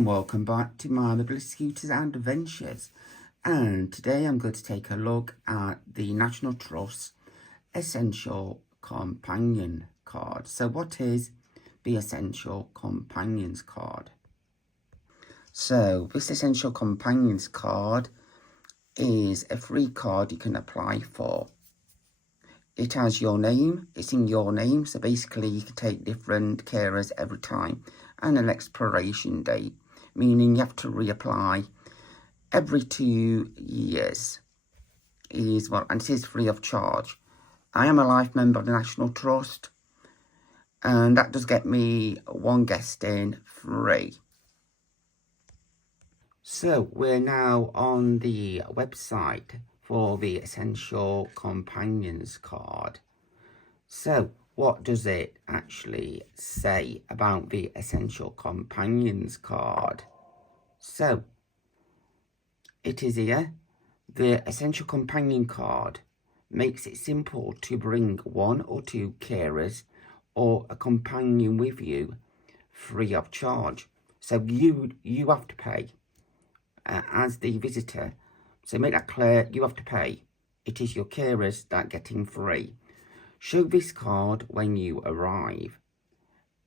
and welcome back to my mobility scooters and adventures. And today I'm going to take a look at the National Trust Essential Companion Card. So what is the Essential Companions Card? So this Essential Companions Card is a free card you can apply for. It has your name, it's in your name, so basically you can take different carers every time, and an expiration date, meaning you have to reapply every 2 years. And it is free of charge. I am a life member of the National Trust, and that does get me one guest in free. So we're now on the website for the Essential Companions Card. So what does it actually say about the Essential Companions Card? So it is here. The Essential Companion Card makes it simple to bring 1 or 2 carers or a companion with you free of charge. So you have to pay as the visitor. So make that clear, you have to pay. It is your carers that are getting free. Show this card when you arrive,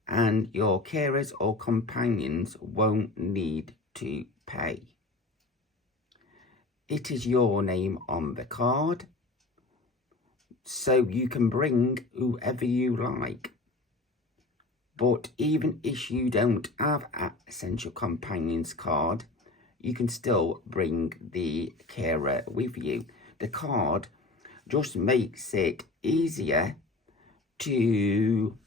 and your carers or companions won't need to pay. It is your name on the card, so you can bring whoever you like. But even if you don't have an Essential Companions card, you can still bring the carer with you. The card just makes it easier to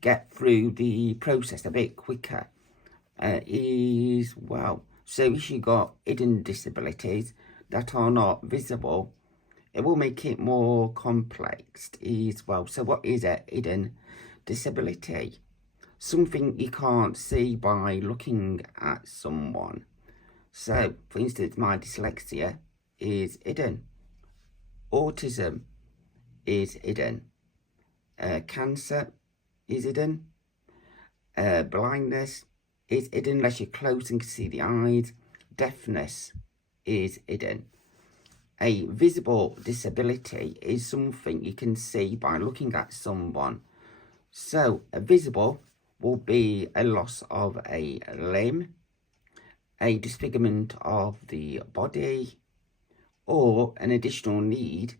get through the process a bit quicker so if you got hidden disabilities that are not visible, it will make it more complex as well. So what is a hidden disability? Something you can't see by looking at someone. So for instance, my dyslexia is hidden. Autism is hidden. Cancer is hidden. Blindness is hidden unless you're close and can see the eyes. Deafness is hidden. A visible disability is something you can see by looking at someone. So a visible will be a loss of a limb, a disfigurement of the body, or an additional need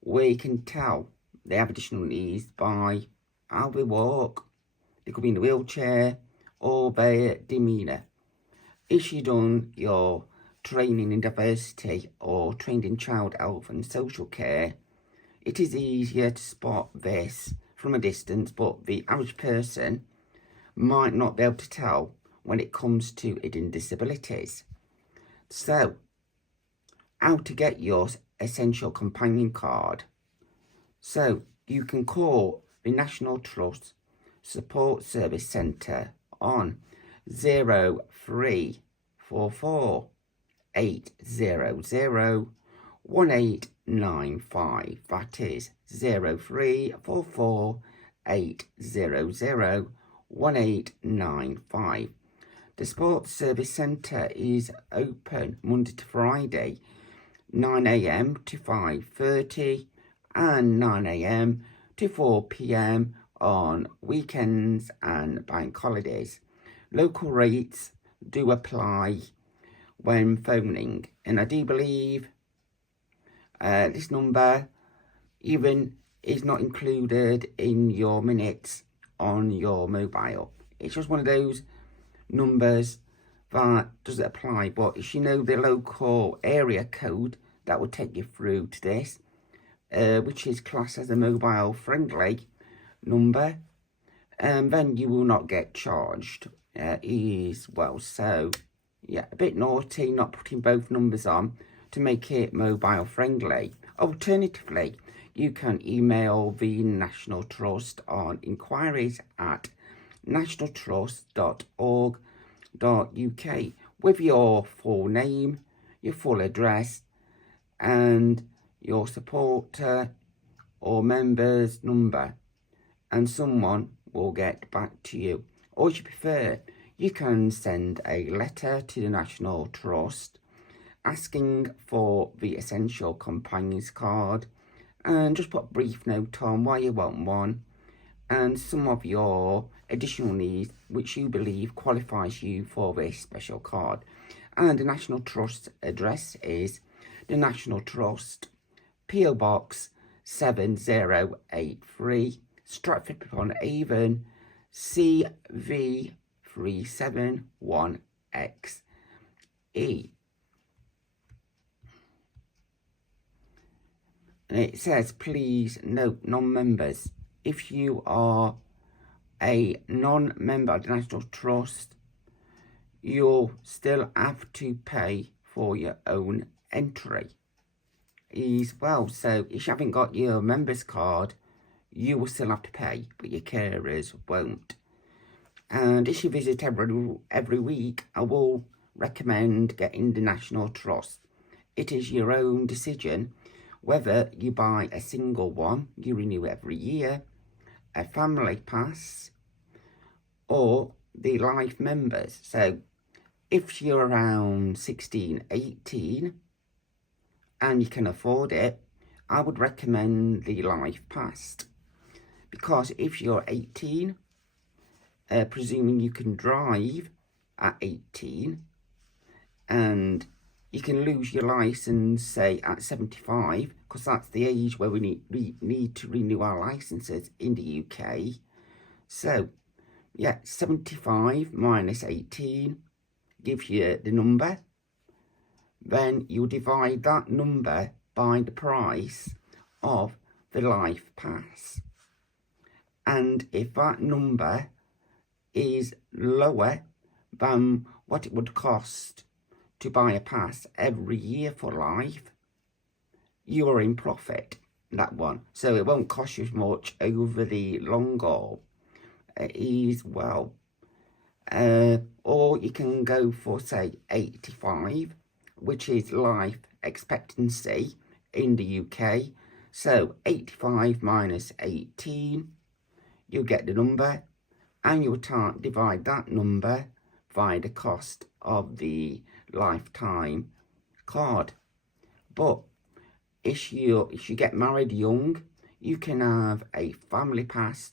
where you can tell they have additional needs by how they walk. They could be in a wheelchair, or their demeanour. If you've done your training in diversity or trained in child health and social care, it is easier to spot this from a distance, but the average person might not be able to tell when it comes to hidden disabilities. So, how to get your Essential Companion Card? So, you can call the National Trust Support Service Centre on 0344 800 1895. That is 0344 800 1895. The Sports Service Centre is open Monday to Friday, 9 AM to 5:30 and 9 AM to 4 PM on weekends and bank holidays. Local rates do apply when phoning, and I do believe this number even is not included in your minutes on your mobile. It's just one of those numbers that doesn't apply. But if you know the local area code, that will take you through to this, which is classed as a mobile friendly number, then you will not get charged as well. So yeah, a bit naughty not putting both numbers on to make it mobile friendly. Alternatively, you can email the National Trust on inquiries@nationaltrust.org.uk with your full name, your full address, and your supporter or member's number, and someone will get back to you. Or if you prefer, you can send a letter to the National Trust asking for the essential companions card, and just put a brief note on why you want one and some of your additional needs which you believe qualifies you for this special card. And the National Trust address is the National Trust, PO Box 7083, Stratford upon Avon, CV371XE. And it says, please note non-members, if you are a non-member of the National Trust, you'll still have to pay for your own entry as well. So if you haven't got your members card, you will still have to pay, but your carers won't. And if you visit every week, I will recommend getting the National Trust. It is your own decision whether you buy a single one, you renew every year, a family pass, or the life members. So if you're around 16, 18 and you can afford it, I would recommend the life pass, because if you're 18, presuming you can drive at 18, and you can lose your license, say, at 75, because that's the age where we need to renew our licenses in the UK. So, yeah, 75 minus 18 gives you the number. Then you divide that number by the price of the life pass. And if that number is lower than what it would cost to buy a pass every year for life, you are in profit, that one. So it won't cost you as much over the long haul as well. Or you can go for, say, 85, which is life expectancy in the UK. So 85 minus 18, you get the number, and you divide that number by the cost of the lifetime card. But if you get married young, you can have a family pass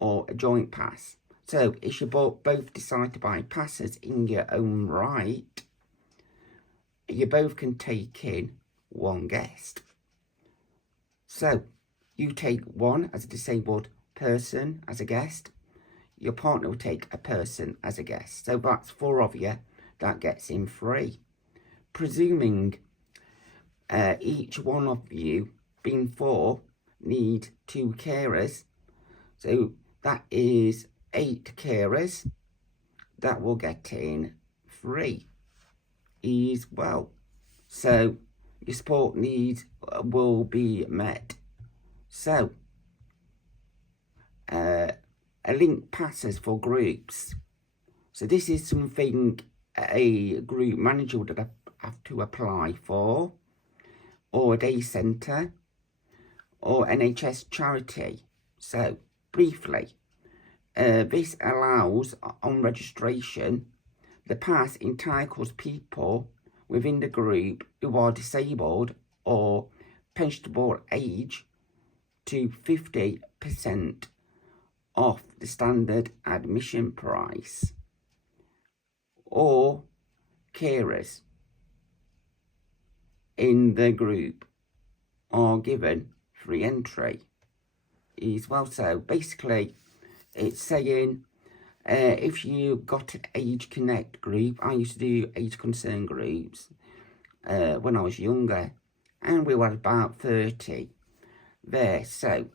or a joint pass. So if you both decide to buy passes in your own right, you both can take in one guest. So you take one as a disabled person as a guest, your partner will take a person as a guest. So that's 4 of you that gets in free. Presuming each one of you, being 4, need 2 carers. So that is 8 carers that will get in free as well. So your support needs will be met. So a link passes for groups. So this is something a group manager would have to apply for, or a day centre, or NHS charity. So briefly, this allows, on registration, the pass entitles people within the group who are disabled or pensionable age to 50% off the standard admission price, or carers in the group are given free entry as well. So basically it's saying if you got an Age Connect group, I used to do age concern groups when I was younger, and we were about 30 there. So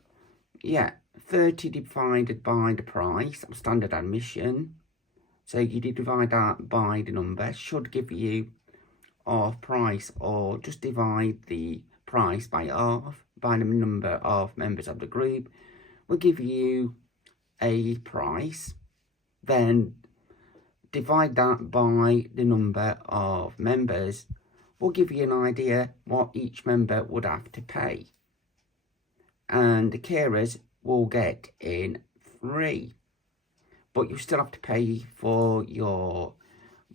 yeah, 30 divided by the price of standard admission, so you divide that by the number, should give you half price, or just divide the price by half by the number of members of the group, will give you a price. Then divide that by the number of members, will give you an idea what each member would have to pay, and the carers will get in free. but you still have to pay for your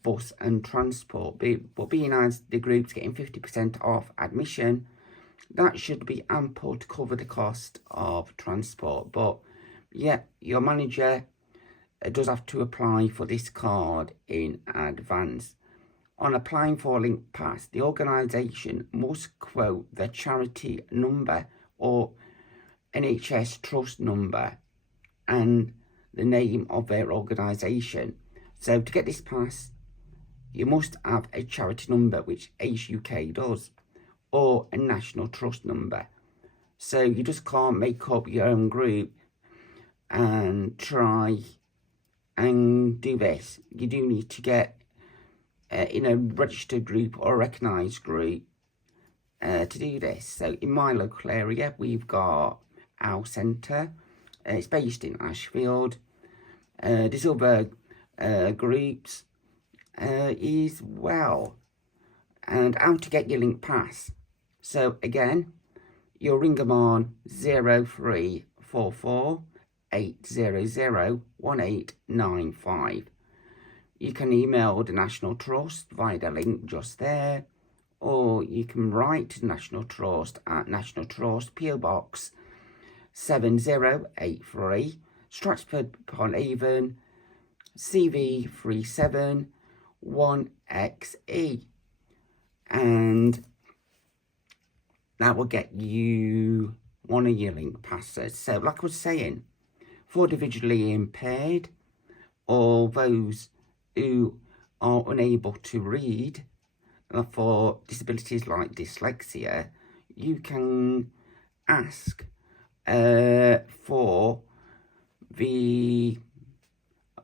bus and transport. But being as the group's getting 50% off admission, that should be ample to cover the cost of transport. But yeah, your manager does have to apply for this card in advance. On applying for a Link Pass, the organisation must quote the charity number or NHS trust number and the name of their organisation. So to get this pass, you must have a charity number, which ACE UK does, or a national trust number. So you just can't make up your own group and try and do this. You do need to get in a registered group or a recognised group to do this. So in my local area, we've got our centre. It's based in Ashfield. There's other groups as well. And how to get your Link Pass. So again, you'll ring them on 0344 800 1895. You can email the National Trust via the link just there, or you can write to the National Trust at National Trust, PO Box 7083, Stratford upon Avon, CV 371XE, and that will get you one of your Link Passes. So like I was saying, for the visually impaired or those who are unable to read, for disabilities like dyslexia, you can ask for the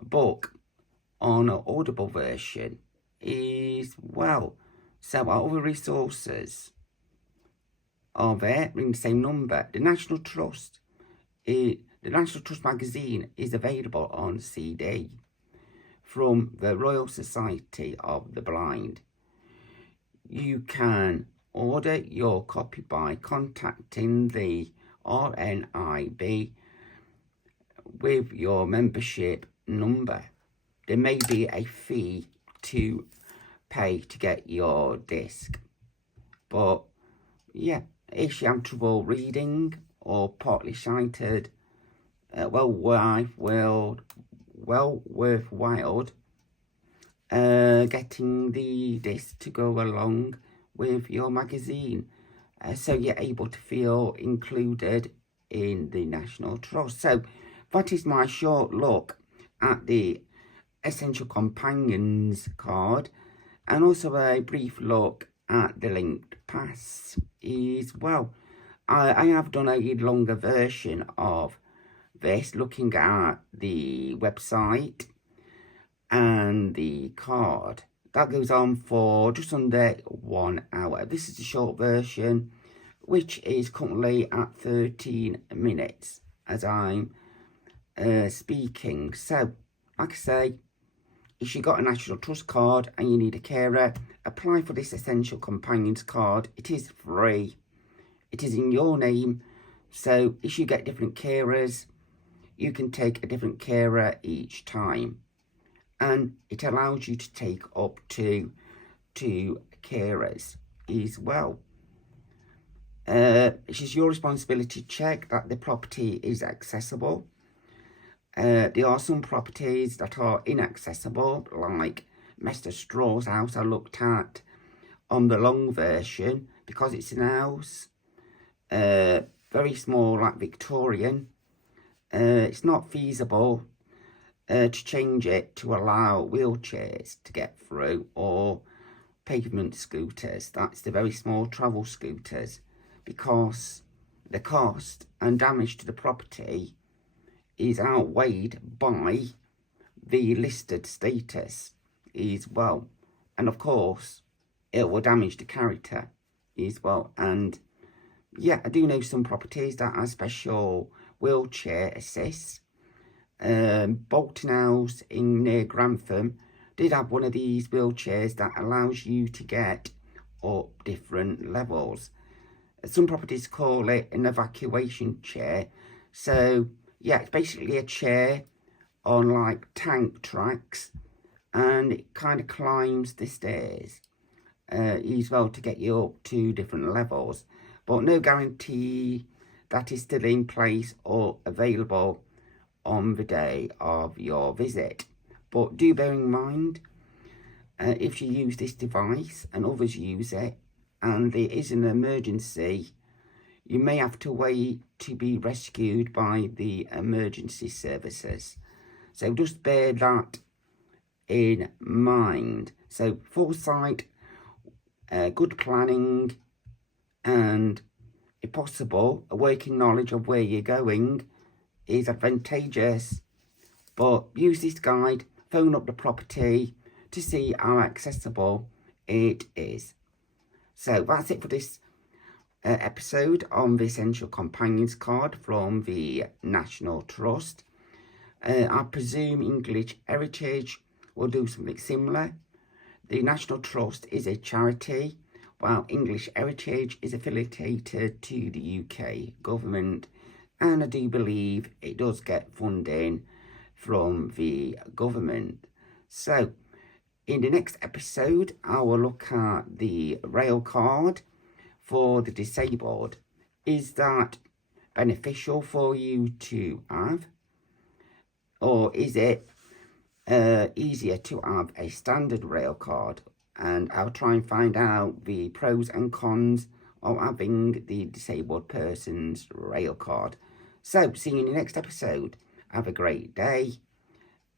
book on an Audible version as well. So our other resources are there, ring the same number. The National Trust magazine is available on CD from the Royal Society of the Blind. You can order your copy by contacting the RNIB with your membership number. There may be a fee to pay to get your disc, but yeah, if you have trouble reading or partly sighted, well worthwhile getting the disc to go along with your magazine, so you're able to feel included in the National Trust. So that is my short look at the Essential Companions card, and also a brief look at the Link Pass as well. I have done a longer version of this, looking at the website and the card. That goes on for just under 1 hour. This is the short version, which is currently at 13 minutes as I'm speaking. So, like I say, if you got a National Trust card and you need a carer, apply for this Essential Companions card. It is free. It is in your name. So if you get different carers, you can take a different carer each time. And it allows you to take up to 2 carers as well. It is your responsibility to check that the property is accessible. There are some properties that are inaccessible, like Mr. Straw's house I looked at on the long version, because it's an house, very small, like Victorian. It's not feasible to change it to allow wheelchairs to get through, or pavement scooters. That's the very small travel scooters, because the cost and damage to the property is outweighed by the listed status as well. And of course, it will damage the character as well. And yeah, I do know some properties that have special wheelchair assists. Bolton House near Grantham did have one of these wheelchairs that allows you to get up different levels. Some properties call it an evacuation chair. So yeah, it's basically a chair on like tank tracks, and it kind of climbs the stairs as well to get you up to different levels, but no guarantee that is still in place or available on the day of your visit. But do bear in mind, if you use this device and others use it and there is an emergency, you may have to wait to be rescued by the emergency services. So just bear that in mind. So foresight, good planning, and if possible, a working knowledge of where you're going is advantageous. But use this guide, phone up the property to see how accessible it is. So that's it for this episode on the Essential Companions card from the National Trust. I presume English Heritage will do something similar. The National Trust is a charity, while English Heritage is affiliated to the UK government, and I do believe it does get funding from the government. So in the next episode, I will look at the rail card for the disabled. Is that beneficial for you to have? Or is it easier to have a standard rail card? And I'll try and find out the pros and cons of having the disabled person's rail card. So, see you in the next episode. Have a great day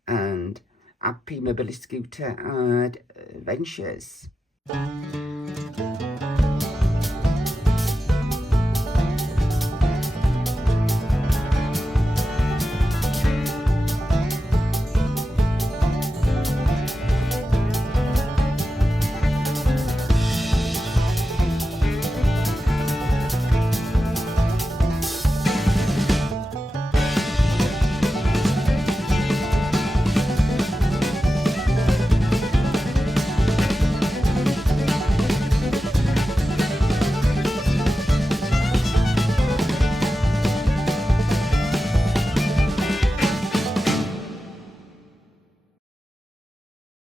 and happy mobility scooter adventures.